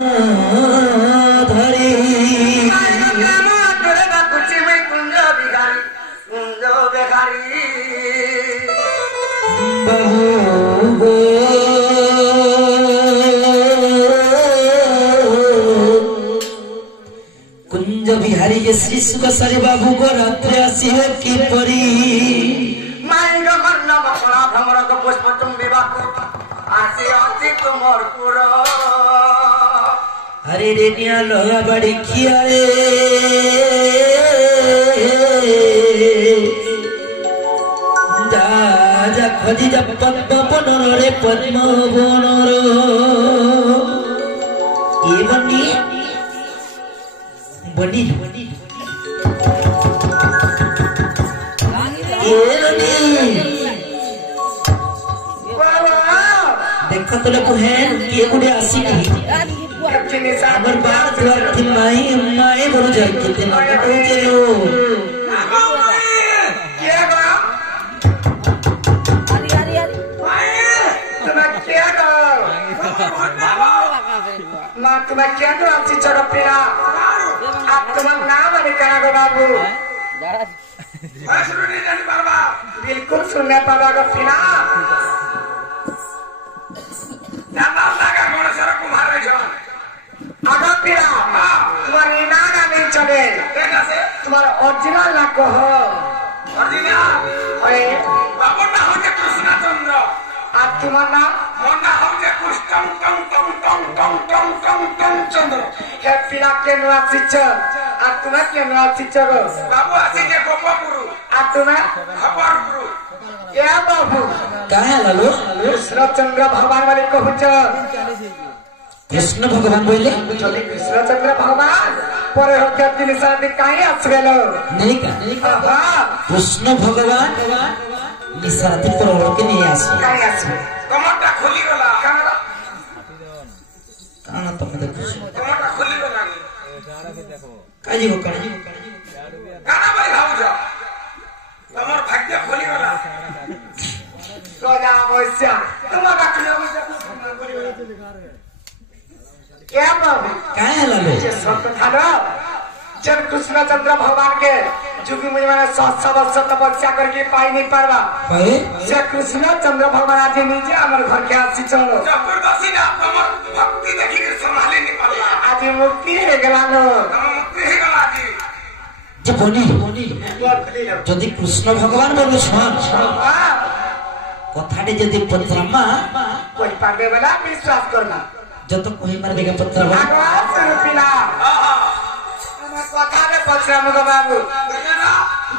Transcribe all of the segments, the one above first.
धरी कुंज बिहारी ये श्री सुख सरी बाबू को रात्रि आसी है की परी पुष्प तुम आसी आसी तुमर पुरा हरे रेनिया लोहा बड़ी किया रे जा जा खजी जा पद्म बनर रे पद्म बनर ये बनी बनी देखो तो लोग हैं ये कुड़े आसी नहीं अमर बात वर्थ माई माई बरु जाए कितने ना तो चलो क्या करा तुम्हें क्या करा माँ तुम्हें क्या करा आपसी चढ़ पिया आप तुम्हारा नाम नहीं करा गो बाबू बिल्कुल सुनने पावा का पिना आगा पिला तुम्हारे नाना नहीं चले तुम्हारा ओरिजिनल ना कहो ओरिजिनल अरे बाबू ना हो के कृष्ण चंद्र आप तुम्हारा नाम ना हो के कृष्ण टंग चंद्र ये पिला के नुआ शिक्षक आप तुम्हें के नुआ शिक्षक बाबू आसी के गोपापुरु आप तुम्हें खबरपुरु क्या बाबू कहाँ लालो कृष्ण चंद्र भगवान वाले को कृष्ण भगवान बोले चले कृष्ण चंद्र भगवान परे होकर दिन साथी कहीं आसगेलो नहीं का कृष्ण भगवान निसाती पर और के नहीं आसी कहीं आसी कमटा खोली गला काना तो मैं देखो कमटा खोली गला काजी को काना भाई भाव जा तमर भाग्य खोली गला सोजा बोइसा तुम्हारा क्या बाबू क्या है लालो सब खाना जब कृष्ण चंद्र भगवान के जुगी मुझे मैंने 700 वर्ष तपस्या करके पाई नहीं पारवा से कृष्ण चंद्र भगवान आज नीचे हमारे घर के आसी चलो जबरदस्ती ना तमर भक्ति देखी के संभाले नहीं पारला आज मुक्ति है गलानो मुक्ति है गला जी जे बोनी जदि कृष्ण भगवान बोलो सुन कथाटे जदि पत्रमा कोई पांडे वाला विश्वास करना जो तो कोई मर देगा पत्रमा पिला कथा में पचराम को बाबू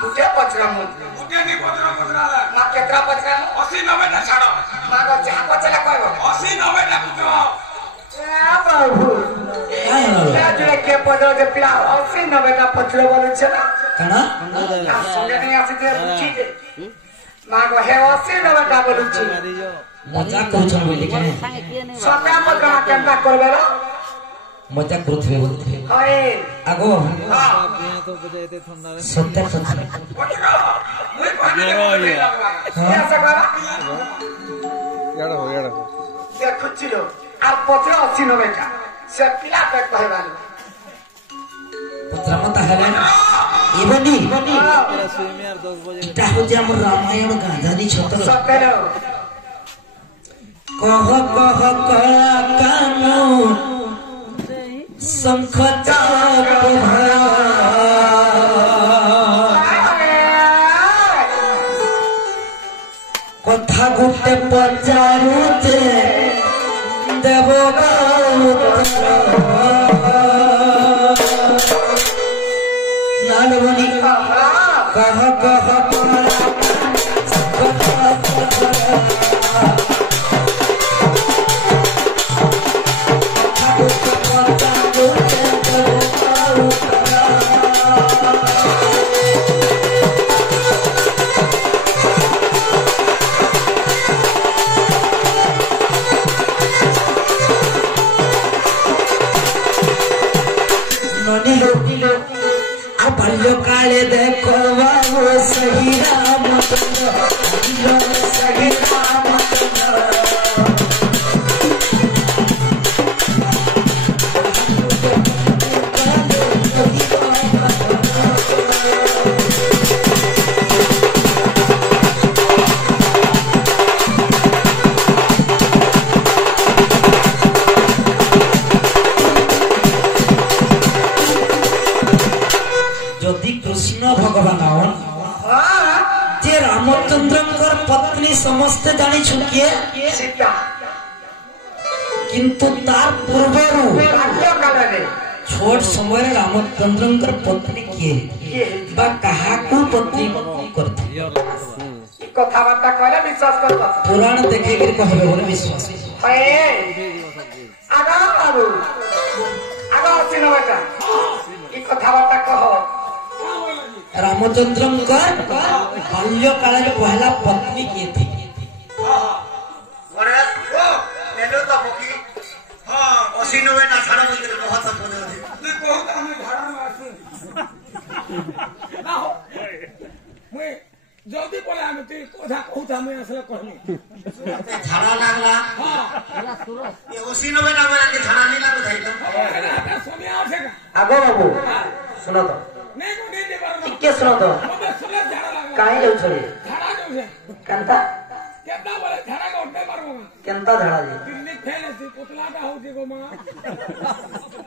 गुटे पचराम गुटे नहीं पचराम मां केतरा पचराम 80 90 ना छाड़ो मां को जा पचला कहबो 80 90 ना पूछो ए बाबू ए जो के पदो जे पिला 80 90 ना पचलो बोलु छ ना कना संगे नहीं आसी दे रुचि दे मां को हे 80 90 ना बोलु छ मजाक करू छ बोली के सत्या मत करा केनता करबेला मजाक करूथे बोलथे अरे आगो हां तो बजाते ठंडा सत्या सत्या ऐसा करा याडो देखु छिलो আর পথে 80 90 টা সে পিলা पे कहबालो पत्र मत है ना एबनी तेरा सुमी यार 10 बजे ता हो जे हमर रामायण गांधानी छतर सत्य कह कह कला कानो शंख कथा गुटे पचारुते देव नालवनी कह कह कला समस्ते जानी किए सीता किंतु तार पूर्वरु बाल्य काल छोट समय रामचंद्र पत्नी किए बा कहा को पत्नी करते कथबार्ता कहले विश्वास कर पुराण देखे के कहबे बोले विश्वास है आगा आगो आगा सिन बेटा ई कथबार्ता कह रामचंद्र बाल्य काल में पहला पत्नी किए थे अरे ओ नेलो तो बकी हां 89 ना सारा मंदिर बहुत संपन्न है तू बहुत हमें झाड़ा मारसी ना हो मैं जल्दी बोले हम तू कथा कहत हम असला कहनी झाड़ा लागला हां ये 89 ना वाला के झाड़ा नहीं लागो थाई समय आवश्यक आगो बाबू सुनो तो नहीं को दे दे बार के सुनो तो मत सुना झाड़ा लागला काहे जाऊ छरे झाड़ा जाऊ छे कंता केतना बोले झाड़ा का उठे मारबो केंता धड़ा जी दिल्ली फैले से पुतला का होती को मां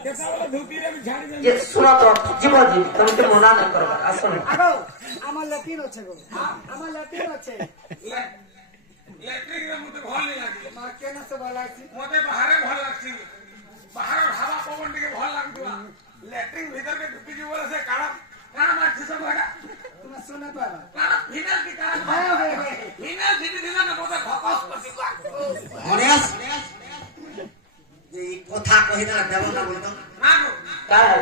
केतना बोले धोती रे भी झाड़ी दे ये सुनो तो जीवा जी तुमके मना नहीं करबा आसने আগো আমার ল্যাটিন আছে গো আমার ল্যাটিন আছে इलेक्ट्रिक रे मुते भल नहीं लागी মা কেন সে ভালো আছে मोटे बाहर भल लागसी बाहर हवा पवन के भल लागतुआ लैट्रिन भीतर के ढुकी जी बोले से काड़ा काड़ा मारछि सब बड़ा তুমি শুনে পাবা काड़ा फिनल की काड़ा फिनल धीरे धीरे ना बोते भकस पसी गणेश जे ई कथा कहि देला देव ना बोल तो ना गो का है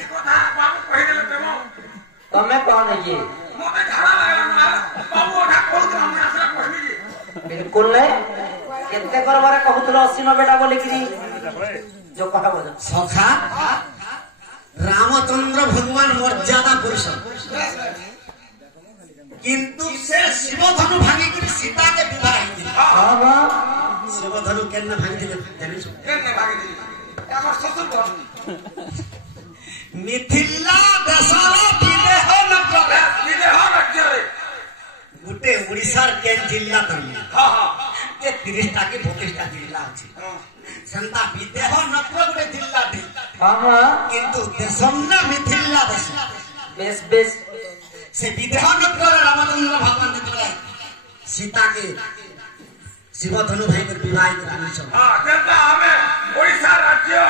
ई कथा बाबू कहि देले देबो तमे कौन है ये मोटे झाड़ा लागला ना बाबू ओठा कहत हम असला कहनी जी बिल्कुल नहीं केते करबारे कहतलो 80 बेटा बोले कि जो कहा बोल सखा रामचंद्र भगवान मर्यादा पुरुष किंतु से शिवधनु भांगी कि सीता के विवाह हिंदी हां हां शिवधनु केन भांगी दे जानिस केने भागी दी हमर ससुर घर मिथिला दशहरा विदेह नगर विदेह राज्य रे गुटे ओडिसा केन जिल्ला तमे हां हां के 30 टा के 32 टा जिल्ला अछि संता विदेह नगर गुटे जिल्ला थी हां हां किंतु देशमना मिथिला देश बेस बेस से विदेह नगर रामचंद्र भगवान देखले सीता के शिवधनु भाई के विवाह करानी छ हां केता हमें ओडिसा राज्य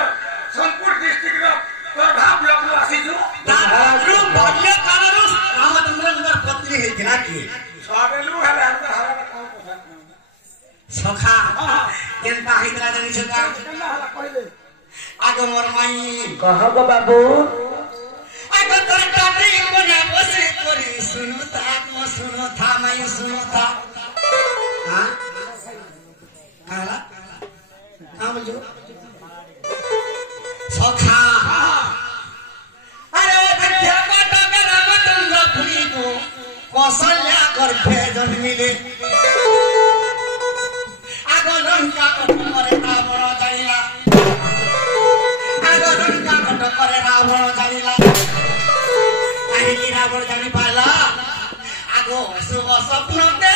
सोनपुर डिस्ट्रिक्ट रो प्रभा ब्लॉक रो आसीजु तारु बाल्य कालरु रामचंद्र पत्नी हे गिरा के स्वागेलु हला हला काम पसंद सखा केनता हितरा जानी छ का केना हला कहले आगो मोर माई कह गो बाबू आगो तोर टाटी बना बसे करी सुनु ता को सुनु था माई सुनु था हां काला काम जो सखा अरे विद्या काटा के रामचंद्र पुरी को कौशल्या कर भेजन मिले आगो लंका को करे रावण जाइला आगो लंका को करे रावण जाइला काहे रावण जानि पाला आगो शुभ स्वप्न दे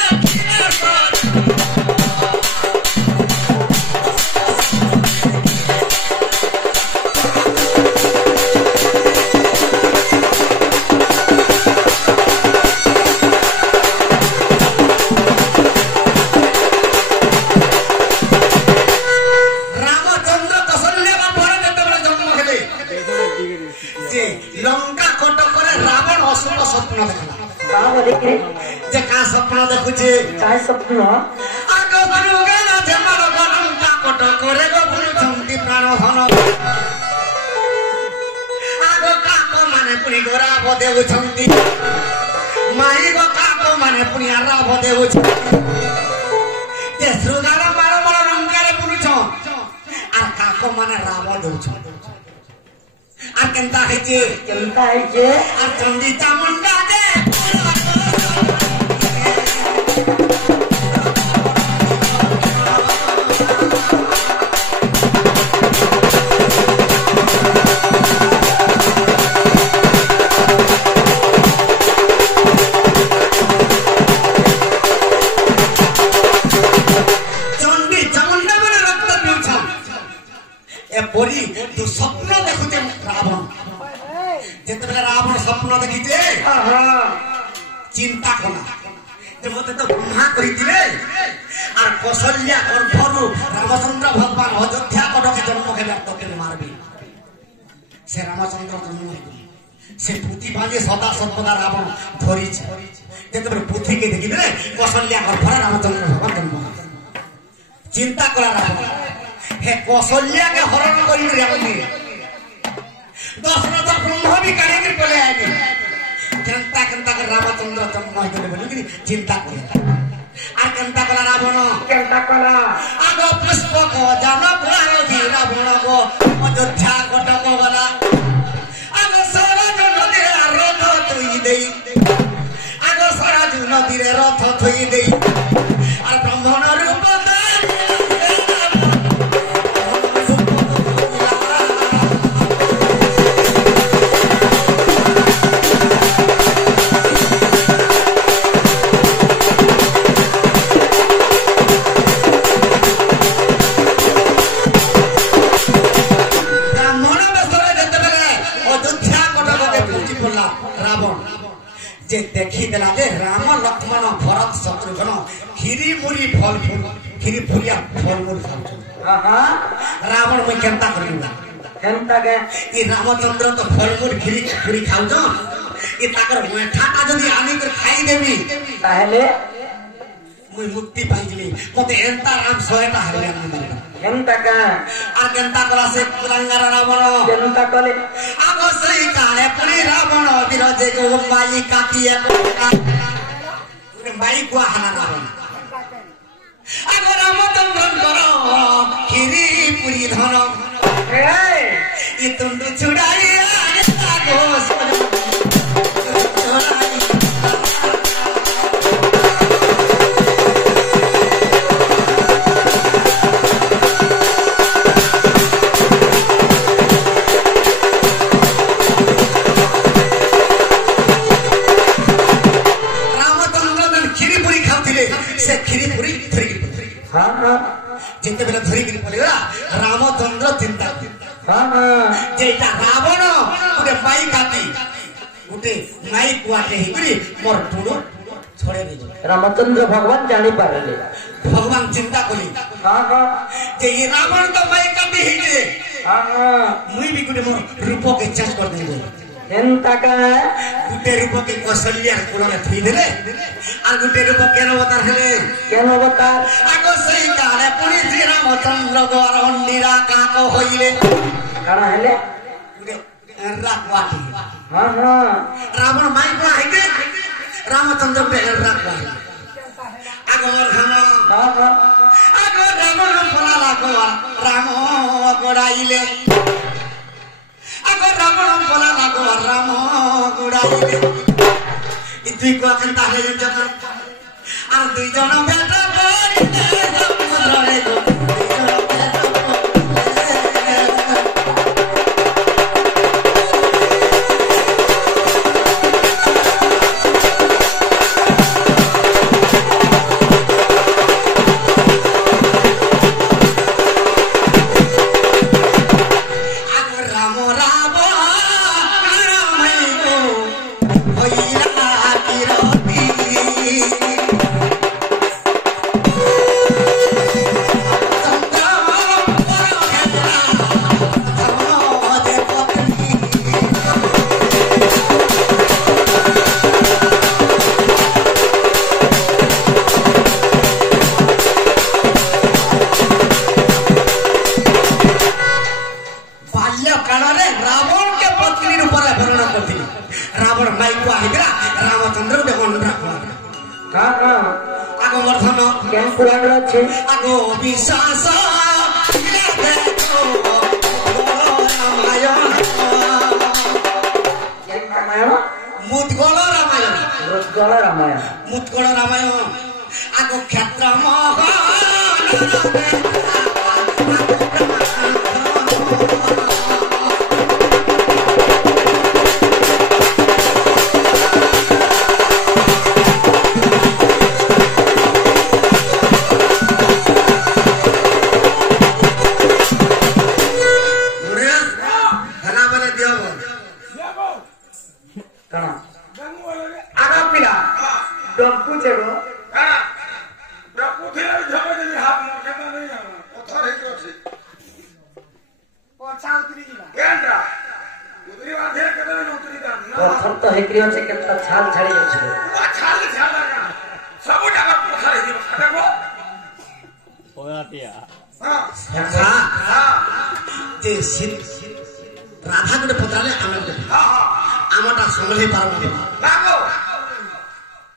लंका कटक रावण अशुभ स्वप्न देखला का बोले कि जे का स्वप्न देखुचे काय स्वप्न आगो दुर्गेना जमल लंका कटक रे गो बुझंती प्राण धन आगो काको माने पुनी गोरा बदे उछंती माई गो काको माने पुनी आरा बदे उछंती ते सुगार मार मार लंका रे बुझ आ काको माने राम दउछ आ केनता है जे केनता है जे आ चंडी चामुंडा दे चंडी चामुंडा माने रक्त पीछ ए बोली तू स्वप्न देखुते रावण जेते रावण स्वप्न देखिते हां चिंता कला যে মতে তো ব্রহ্মা কইতিলে আর কৌশল্যা গর্ভরু রামচন্দ্র ভগবান অযোধ্যা কটকে জন্ম হেবে তোকে মারবি সে রামচন্দ্র জন্ম সে পুঁথি বাঁধে সদা সর্বদা রাবণ ধরিছে যেতবে পুঁথিকে দেখিলে কৌশল্যা গর্ভরে রামচন্দ্র ভগবান জন্ম চিন্তা করা রাবণ হে কৌশল্যাকে হরণ করি রাবণী দশরথ ব্রহ্ম भी करेंगे बोले आएंगे केंता केंता कर रामचंद्र जन्म होइले बोली कि चिंता करे আর কেনতা কলা রাবণ কেনতা কলা আগ পুষ্পক জান পুরাণ দি রাবণ গো অযোধ্যা কটক গলা আগ সরাজ নদীর রথ তুই দেই আগ সরাজ নদীর রথ তুই দেই আর ব্রাহ্মণ রূপ যে দেখি দেলা যে রাম লক্ষ্মণ ভরত শত্রুঘ্ন খিরি মুড়ি ফল ফুল খিরি ফুরিয়া ফল মূল খাওছ রাবণ মুই কেনতা করিব কেনতাকে ই রামচন্দ্র তো ফল মূল খিরি ফুরি খাওছ ই তাকর মেঠাটা যদি আনি করে খাই দেবি তাহলে মুই মুক্তি পাইলি মতে এন্তা রাম সহায়তা হারিয়া আমি কেনতাকে আর কেনতা করা সে কুলাঙ্গার রাবণ কেনতা কলে আগ সেই কালে পুরি রাবণ বিরজে গো মাই কাটিয়ে মাই কুয়া হানা রাবণ আগ রামচন্দ্র খিরি পুরি ধন ই তুন্ডু ছুড়াইয়া আগো যেতেবেলে ধরিকি পড়িলা রামচন্দ্র চিন্তা যেটা রাবণ গোটে মাই কাটি গোটে মাই কুয়াটে ହେଇକରି মোর টুডু ছড়ে দেব রামচন্দ্র ভগবান জানি পারলে ভগবান চিন্তা কলি যে এই রাবণ তো মাই কাটি ହେଇছে মুই भी গোটে মোর রূপকে চেঞ্জ করে দেব কেনতাকে গোটে রূপকে কৌশল্যা কোণে থই দেলে আর গোটে রূপ কেন অবতার হেলে কেন অবতার আগ সেই কালে পুরি শ্রী রামচন্দ্র গরণ্ডিরা কাক হইলে কারণ হেলে রাখবাটি রাবণ মাই কোয়া হইতে রামচন্দ্র বেহের রাখবাটি আগ ঘন আগ রাবণ ফলা লাগো রাম গোড়াইলে আগ রাবণ ফলা লাগো রাম গোড়াইলে তুই কোয়া কেনতা হইলে যখন আর দুইজন বেটা পড়িতে সমুদ্রে গো আগো বিশ্বাস মুৎগল রামায়ণ আগো ক্ষেত্র আগাপিলা ডম্পু চেগো ଭିକ୍ରି ଅଛି କେତେ ଛାଲ ଛାଡି ଯାଉଛି ରାଧା ଗୋଟେ ପଚାରିଲେ ଆମେ ଆମଟା ସମ୍ଭଳି ପାରୁନି